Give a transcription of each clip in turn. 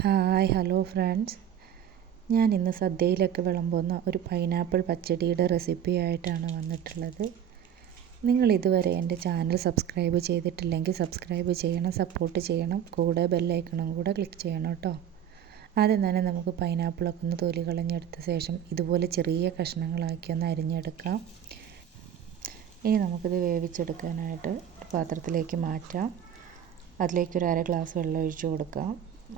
Hi hello friends, ഞാൻ ഇന്ന് സദ്യയിലൊക്കെ വിളമ്പുന്ന ഒരു പൈനാപ്പിൾ പച്ചടിയുടെ റെസിപ്പി ആയിട്ടാണ് വന്നിട്ടുള്ളത്. നിങ്ങൾ ഇതുവരെ എൻ്റെ ചാനൽ സബ്സ്ക്രൈബ് ചെയ്തിട്ടില്ലെങ്കിൽ സബ്സ്ക്രൈബ് ചെയ്യണം, സപ്പോർട്ട് ചെയ്യണം, കൂടെ ബെല്ലൈക്കണും കൂടെ ക്ലിക്ക് ചെയ്യണം കേട്ടോ. ആദ്യം തന്നെ നമുക്ക് പൈനാപ്പിളൊക്കെ ഒന്ന് തൊലി കളഞ്ഞെടുത്ത ശേഷം ഇതുപോലെ ചെറിയ കഷ്ണങ്ങളാക്കി ഒന്ന് അരിഞ്ഞെടുക്കാം. ഇനി നമുക്കിത് വേവിച്ചെടുക്കാനായിട്ട് ഒരു പാത്രത്തിലേക്ക് മാറ്റാം. അതിലേക്ക് ഒരു 1/2 ഗ്ലാസ് വെള്ളം ഒഴിച്ച് കൊടുക്കാം.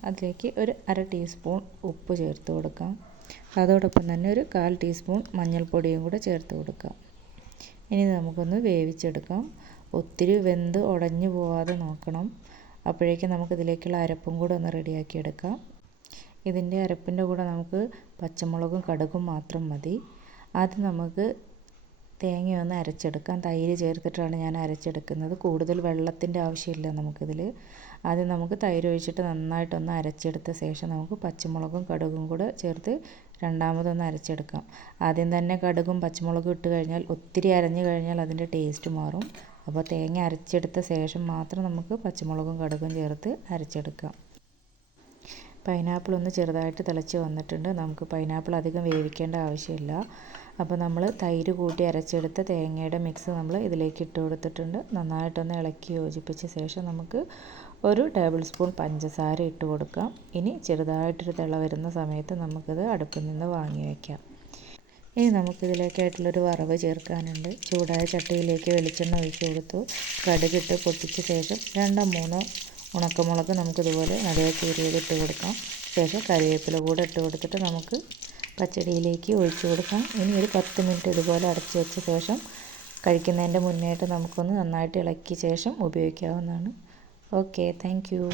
അതിലേക്ക് ഒരു 1/2 ടീസ്പൂൺ ഉപ്പ് ചേർത്ത് കൊടുക്കാം. അതോടൊപ്പം തന്നെ ഒരു 1/4 ടീസ്പൂൺ മഞ്ഞൾപ്പൊടിയും കൂടെ ചേർത്ത് കൊടുക്കാം. ഇനി നമുക്കൊന്ന് വേവിച്ചെടുക്കാം. ഒത്തിരി വെന്ത് ഉടഞ്ഞു പോവാതെ നോക്കണം. അപ്പോഴേക്കും നമുക്കിതിലേക്കുള്ള അരപ്പും കൂടെ ഒന്ന് റെഡിയാക്കി എടുക്കാം. ഇതിൻ്റെ അരപ്പിൻ്റെ കൂടെ നമുക്ക് പച്ചമുളകും കടുകും മാത്രം മതി. ആദ്യം നമുക്ക് തേങ്ങയൊന്ന് അരച്ചെടുക്കാം. തൈര് ചേർത്തിട്ടാണ് ഞാൻ അരച്ചെടുക്കുന്നത്. കൂടുതൽ വെള്ളത്തിൻ്റെ ആവശ്യമില്ല നമുക്കിതിൽ. ആദ്യം നമുക്ക് തൈര് ഒഴിച്ചിട്ട് നന്നായിട്ടൊന്ന് അരച്ചെടുത്ത ശേഷം നമുക്ക് പച്ചമുളകും കടുകും കൂടെ ചേർത്ത് രണ്ടാമതൊന്ന് അരച്ചെടുക്കാം. ആദ്യം തന്നെ കടുകും പച്ചമുളകും ഇട്ട് കഴിഞ്ഞാൽ ഒത്തിരി അരഞ്ഞു കഴിഞ്ഞാൽ അതിൻ്റെ ടേസ്റ്റ് മാറും. അപ്പോൾ തേങ്ങ അരച്ചെടുത്ത ശേഷം മാത്രം നമുക്ക് പച്ചമുളകും കടുകും ചേർത്ത് അരച്ചെടുക്കാം. പൈനാപ്പിൾ ഒന്ന് ചെറുതായിട്ട് തിളച്ച് വന്നിട്ടുണ്ട്. നമുക്ക് പൈനാപ്പിൾ അധികം വേവിക്കേണ്ട ആവശ്യമില്ല. അപ്പോൾ നമ്മൾ തൈര് കൂട്ടി അരച്ചെടുത്ത തേങ്ങയുടെ മിക്സ് നമ്മൾ ഇതിലേക്ക് ഇട്ട് കൊടുത്തിട്ടുണ്ട്. നന്നായിട്ടൊന്ന് ഇളക്കി യോജിപ്പിച്ച ശേഷം നമുക്ക് ഒരു ടേബിൾ സ്പൂൺ പഞ്ചസാര ഇട്ട് കൊടുക്കാം. ഇനി ചെറുതായിട്ടൊരു തിള വരുന്ന സമയത്ത് നമുക്കിത് അടുപ്പിൽ നിന്ന് വാങ്ങി വയ്ക്കാം. ഇനി നമുക്കിതിലേക്കായിട്ടുള്ളൊരു വറവ് ചേർക്കാനുണ്ട്. ചൂടായ ചട്ടിയിലേക്ക് വെളിച്ചെണ്ണ ഒഴിച്ച് കൊടുത്തു. കടുകിട്ട് പൊട്ടിച്ച ശേഷം 2-3 ഉണക്കമുളക് നമുക്കിതുപോലെ നടുവേ കീറിയതിട്ട് കൊടുക്കാം. ശേഷം കറിവേപ്പില കൂടെ ഇട്ട് കൊടുത്തിട്ട് നമുക്ക് പച്ചടിയിലേക്ക് ഒഴിച്ച് കൊടുക്കാം. ഇനി ഒരു 10 മിനിറ്റ് ഇതുപോലെ അടച്ച് വെച്ച ശേഷം കഴിക്കുന്നതിൻ്റെ മുന്നേയായിട്ട് നമുക്കൊന്ന് നന്നായിട്ട് ഇളക്കിയ ശേഷം ഉപയോഗിക്കാവുന്നതാണ്. Okay, thank you.